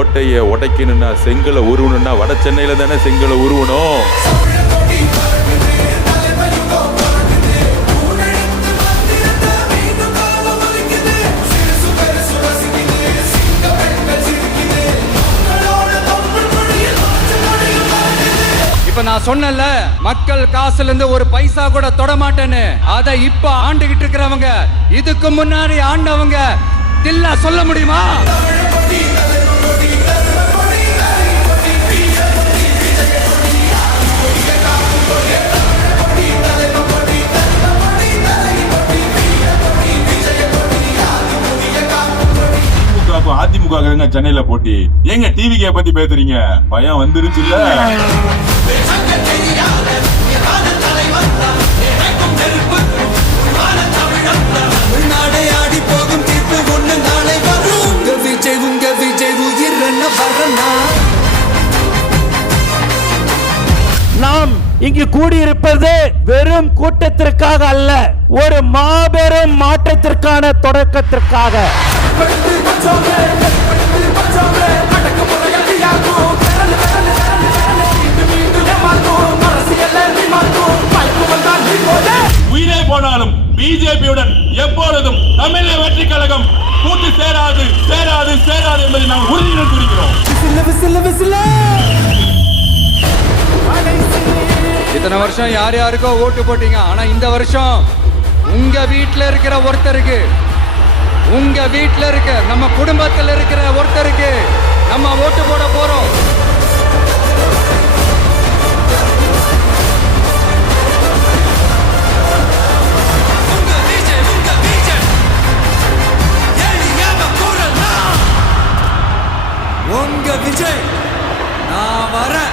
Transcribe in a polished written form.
ஓட்டையை உடைக்கணும்னா செங்கலை உருவணும்னா வட சென்னையில தானே செங்கலை உருவணும். இப்ப நான் சொன்னல, மக்கள் காசுல இருந்து ஒரு பைசா கூட தொட மாட்டேன்னு. அதை இப்ப ஆண்டுகிட்டு இருக்கிறவங்க, இதுக்கு முன்னாடி ஆண்டவங்க தில்லா சொல்ல முடியுமா? அதிமுக சென்னையில போட்டி எங்க டிவிக்கே பத்தி பேசுறீங்க? பயம் வந்துருச்சு இல்ல? நாம் இங்கு கூடியிருப்பது வெறும் கூட்டத்திற்காக அல்ல, ஒரு மாபெரும் மாற்றத்திற்கான தொடக்கத்திற்காக. உயிரே போனாலும் பிஜேபியுடன் எப்பொழுதும் தமிழக வெற்றி கழகம் கூட்டு சேராது சேராது சேராது என்பதை நாம் உறுதியுடன் கூறுகிறோம். இத்தனை வருஷம் யார் யாருக்கோ ஓட்டு போட்டீங்க. ஆனா இந்த வருஷம் உங்க வீட்டுல இருக்கிற ஒருத்தருக்கு, உங்க வீட்டுல இருக்க நம்ம குடும்பத்தில் இருக்கிற ஒருத்தருக்கு நம்ம ஓட்டு போட போறோம். உங்க விஜய் நான் வரேன்.